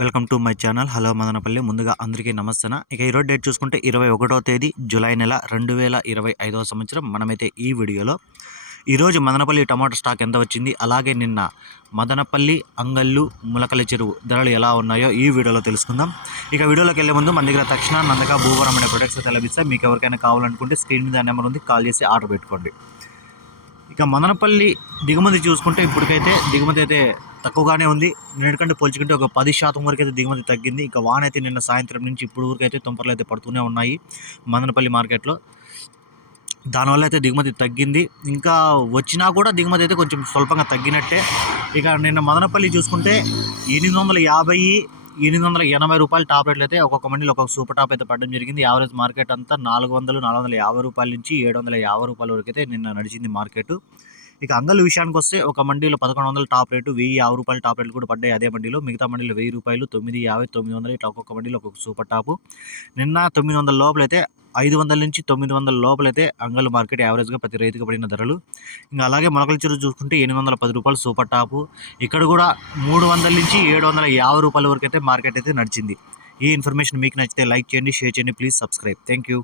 Welcome to my channel. Hello Madanapalle. ముందుగా అందరికీ నమస్తన. ఇక ఈరోజు డేట్ చూసుకుంటే ఇరవై ఒకటో తేదీ జూలై నెల రెండు వేల ఇరవై ఐదవ సంవత్సరం. మనమైతే ఈ వీడియోలో ఈరోజు మదనపల్లి టమాటో స్టాక్ ఎంత వచ్చింది? అలాగే నిన్న మదనపల్లి అంగళ్ళు ములకల చెరువు ధరలు ఎలా ఉన్నాయో ఈ వీడియోలో తెలుసుకుందాం. ఇక వీడియోలోకి వెళ్ళే ముందు మన దగ్గర తక్షణ నందక భూవరం అనే ప్రొడక్ట్స్ అయితే లభిస్తాయి. మీకు ఎవరికైనా కావాలనుకుంటే స్క్రీన్ మీద నెంబర్ ఉంది. కాల్ చేసి ఆర్డర్ పెట్టుకోండి. ఇక మదనపల్లి దిగుమతి చూసుకుంటే ఇప్పటికైతే దిగుమతి అయితే తక్కువగానే ఉంది. నిన్నటికంటే పోల్చుకుంటే ఒక పది శాతం వరకు అయితే దిగుమతి తగ్గింది. ఇక వాన అయితే నిన్న సాయంత్రం నుంచి ఇప్పుడు వరకు అయితే తుంపర్లు అయితే పడుతూనే ఉన్నాయి మదనపల్లి మార్కెట్లో. దానివల్ల అయితే దిగుమతి తగ్గింది. ఇంకా వచ్చినా కూడా దిగుమతి అయితే కొంచెం స్వల్పంగా తగ్గినట్టే. ఇక నిన్న మదనపల్లి చూసుకుంటే ఎనిమిది వందల యాభై ఎనిమిది వందల ఎనభై రూపాయల టాప్ రేట్లు అయితే ఒక్కొక్క మండీలో ఒక్కొక్క సూపర్ టాప్ అయితే పడడం జరిగింది. యావరేజ్ మార్కెట్ అంతా నాలుగు వందలు నాలుగు వందల యాభై రూపాయల నుంచి ఏడు వందల యాభై రూపాయల వరకు అయితే నిన్న నడిచింది మార్కెట్. ఇక అంగల్ విషయానికి వస్తే ఒక మండీలో పదకొండు వందల టాప్ రేటు వెయ్యి ఆరు రూపాయలు టాప్ రేట్లు కూడా పడ్డాయి. అదే మండీలో మిగతా మండీలో వెయ్యి రూపాయలు తొమ్మిది యాభై తొమ్మిది వందలు ఇట్లా ఒక్కొక్క మండీలో ఒక్కొక్క సూపర్ టాపు. నిన్న తొమ్మిది వందల లోపలైతే ఐదు వందల నుంచి తొమ్మిది వందల లోపలైతే అంగల్ మార్కెట్ యావరేజ్గా ప్రతి రైతుకు పడిన ధరలు. ఇంకా అలాగే మొలకల చెరువు చూసుకుంటే ఎనిమిది వందల పది రూపాయలు సూపర్ టాపు. ఇక్కడ కూడా మూడు వందల నుంచి ఏడు వందల యాభై రూపాయల వరకు అయితే మార్కెట్ అయితే నడిచింది. ఈ ఇన్ఫర్మేషన్ మీకు నచ్చితే లైక్ చేయండి షేర్ చేయండి ప్లీజ్ సబ్స్క్రైబ్. Thank you